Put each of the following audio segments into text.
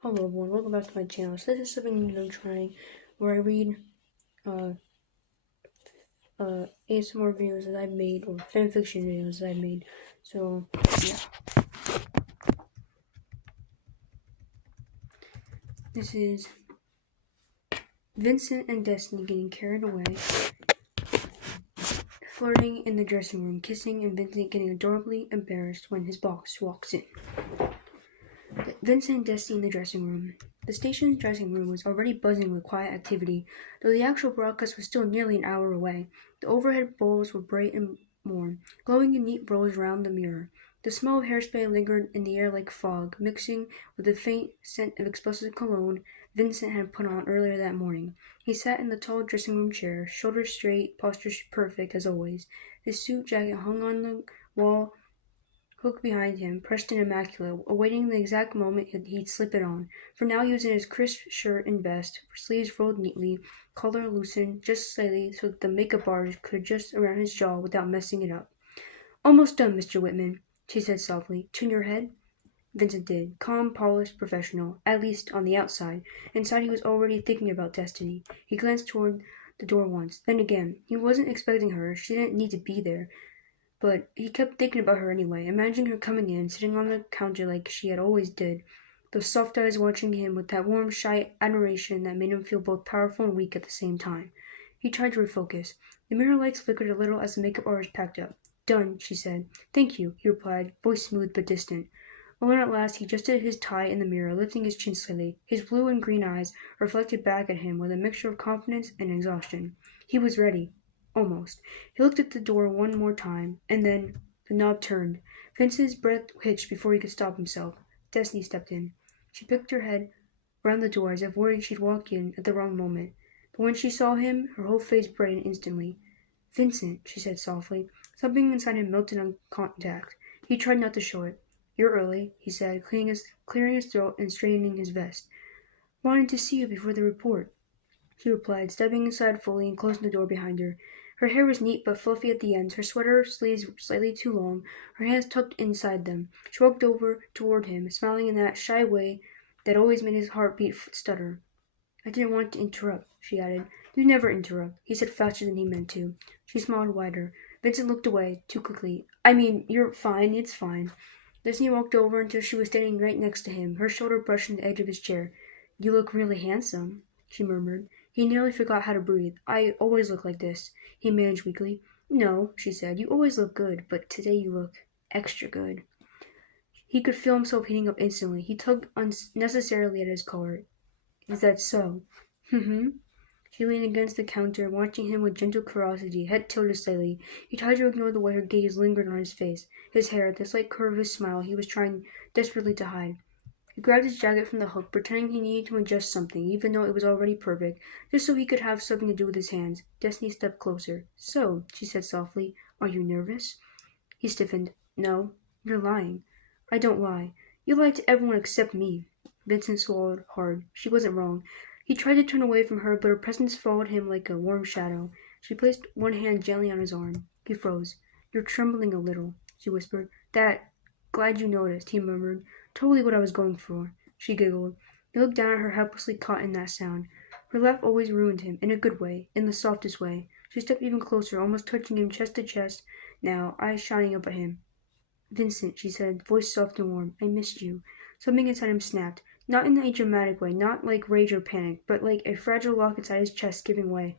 Hello everyone, welcome back to my channel. So this is something new I'm trying where I read uh ASMR videos that I've made or fanfiction videos that I've made. So yeah. This is Vincent and Destinee getting carried away, flirting in the dressing room, kissing, and Vincent getting adorably embarrassed when his boss walks in. Vincent and Destinee in the dressing room. The station's dressing room was already buzzing with quiet activity, though the actual broadcast was still nearly an hour away. The overhead bulbs were bright and warm, glowing in neat rows round the mirror. The smell of hairspray lingered in the air like fog, mixing with the faint scent of explosive cologne Vincent had put on earlier that morning. He sat in the tall dressing room chair, shoulders straight, posture perfect as always. His suit jacket hung on the wall, hooked behind him, pressed and immaculate, awaiting the exact moment he'd slip it on. For now he was in his crisp shirt and vest, sleeves rolled neatly, collar loosened just slightly so that the makeup bars could adjust around his jaw without messing it up. "Almost done, Mr. Whitman," she said softly. "Turn your head." Vincent did, calm, polished, professional, at least on the outside. Inside he was already thinking about Destinee. He glanced toward the door once, then again. He wasn't expecting her. She didn't need to be there. But he kept thinking about her anyway, imagining her coming in, sitting on the counter like she had always did, those soft eyes watching him with that warm, shy admiration that made him feel both powerful and weak at the same time. He tried to refocus. The mirror lights flickered a little as the makeup artist packed up. "Done," she said. "Thank you," he replied, voice smooth but distant. Alone at last, he adjusted his tie in the mirror, lifting his chin slightly. His blue and green eyes reflected back at him with a mixture of confidence and exhaustion. He was ready. Almost. He looked at the door one more time, and then the knob turned. Vincent's breath hitched before he could stop himself. Destinee stepped in. She picked her head round the door as if worried she'd walk in at the wrong moment. But when she saw him, her whole face brightened instantly. "Vincent," she said softly. Something inside him melted on contact. He tried not to show it. "You're early," he said, clearing his throat and straightening his vest. "Wanted to see you before the report," she replied, stepping inside fully and closing the door behind her. Her hair was neat but fluffy at the ends, her sweater sleeves slightly too long, her hands tucked inside them. She walked over toward him, smiling in that shy way that always made his heartbeat stutter. "I didn't want to interrupt," she added. "You never interrupt," he said faster than he meant to. She smiled wider. Vincent looked away, too quickly. "I mean, you're fine, it's fine." Destinee walked over until she was standing right next to him, her shoulder brushing the edge of his chair. "You look really handsome," she murmured. He nearly forgot how to breathe. "I always look like this," he managed weakly. "No," she said. "You always look good, but today you look extra good." He could feel himself heating up instantly. He tugged unnecessarily at his collar. "Is that so?" "Mm-hmm." She leaned against the counter, watching him with gentle curiosity, head tilted slightly. He tried to ignore the way her gaze lingered on his face, his hair, the slight curve of his smile he was trying desperately to hide. He grabbed his jacket from the hook, pretending he needed to adjust something, even though it was already perfect, just so he could have something to do with his hands. Destinee stepped closer. "So," she said softly, "are you nervous?" He stiffened. "No." "You're lying." "I don't lie. You lied to everyone except me." Vincent swallowed hard. She wasn't wrong. He tried to turn away from her, but her presence followed him like a warm shadow. She placed one hand gently on his arm. He froze. "You're trembling a little," she whispered. Glad you noticed," he murmured. "Totally what I was going for." She giggled. He looked down at her, helplessly caught in that sound. Her laugh always ruined him, in a good way, in the softest way. She stepped even closer, almost touching him chest to chest now, eyes shining up at him. "Vincent," she said, voice soft and warm, "I missed you." Something inside him snapped. Not in a dramatic way, not like rage or panic, but like a fragile lock inside his chest giving way.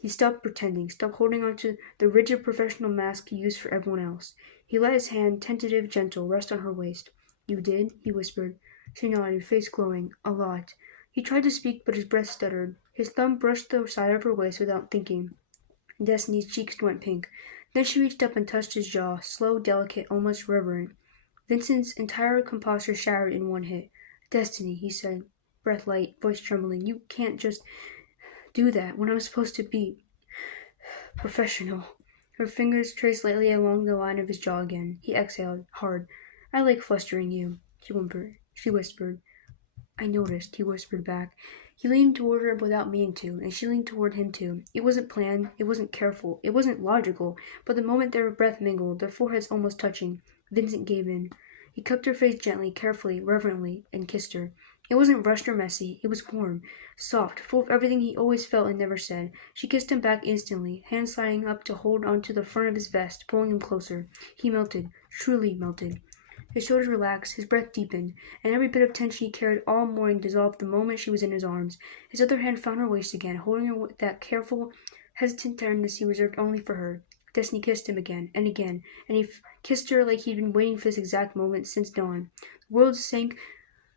He stopped pretending, stopped holding on to the rigid professional mask he used for everyone else. He let his hand, tentative, gentle, rest on her waist. "You did?" he whispered. She nodded, face glowing. "A lot." He tried to speak, but his breath stuttered. His thumb brushed the side of her waist without thinking. Destiny's cheeks went pink. Then she reached up and touched his jaw, slow, delicate, almost reverent. Vincent's entire composure shattered in one hit. "Destinee," he said, breath light, voice trembling. "You can't just do that when I'm supposed to be professional." Her fingers traced lightly along the line of his jaw again. He exhaled, hard. "I like flustering you," she whispered. "I noticed," he whispered back. He leaned toward her without meaning to, and she leaned toward him too. It wasn't planned, it wasn't careful, it wasn't logical, but the moment their breath mingled, their foreheads almost touching, Vincent gave in. He cupped her face gently, carefully, reverently, and kissed her. It wasn't rushed or messy. It was warm, soft, full of everything he always felt and never said. She kissed him back instantly, hands sliding up to hold onto the front of his vest, pulling him closer. He melted, truly melted. His shoulders relaxed, his breath deepened, and every bit of tension he carried all morning dissolved the moment she was in his arms. His other hand found her waist again, holding her with that careful, hesitant tenderness he reserved only for her. Destinee kissed him again, and he kissed her like he'd been waiting for this exact moment since dawn. The world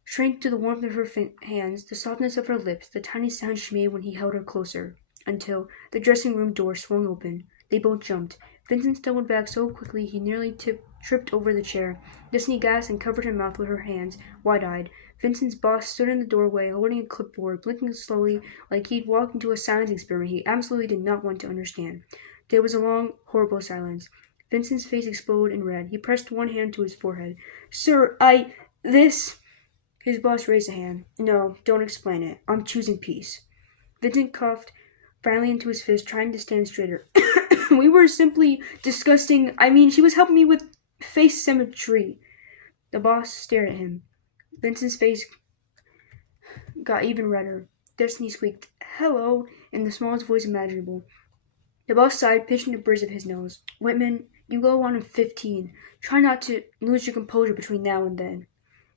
shrank to the warmth of her hands, the softness of her lips, the tiny sound she made when he held her closer, until the dressing room door swung open. They both jumped. Vincent stumbled back so quickly he nearly tripped over the chair. Destinee gasped and covered her mouth with her hands, wide-eyed. Vincent's boss stood in the doorway, holding a clipboard, blinking slowly like he'd walked into a science experiment he absolutely did not want to understand. There was a long, horrible silence. Vincent's face exploded in red. He pressed one hand to his forehead. "Sir, this—" His boss raised a hand. "No, don't explain it. I'm choosing peace." Vincent coughed violently into his fist, trying to stand straighter. "We were simply discussing— she was helping me with face symmetry." The boss stared at him. Vincent's face got even redder. Destinee squeaked, "Hello," in the smallest voice imaginable. The boss sighed, pinching the bridge of his nose. "Whitman, you go on in 15. Try not to lose your composure between now and then."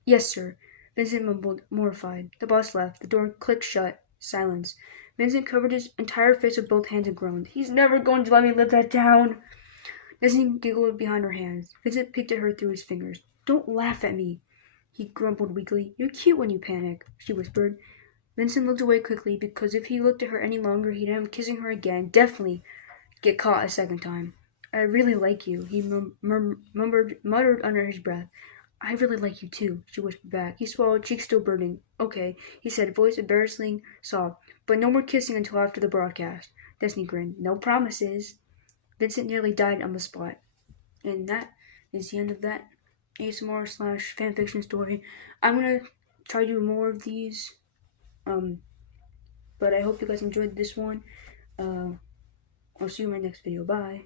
"Yes, sir," Vincent mumbled, mortified. The boss left. The door clicked shut. Silence. Vincent covered his entire face with both hands and groaned. "He's never going to let me live that down." Destinee giggled behind her hands. Vincent peeked at her through his fingers. "Don't laugh at me," he grumbled weakly. "You're cute when you panic," she whispered. Vincent looked away quickly, because if he looked at her any longer, he'd end up kissing her again, definitely get caught a second time. "I really like you," he muttered under his breath. "I really like you too," she whispered back. He swallowed, cheeks still burning. "Okay," he said, voice embarrassingly soft. "But no more kissing until after the broadcast." Destinee grinned. "No promises." Vincent nearly died on the spot. And that is the end of that ASMR/fanfiction story. I'm gonna try to do more of these. But I hope you guys enjoyed this one. I'll see you in my next video. Bye.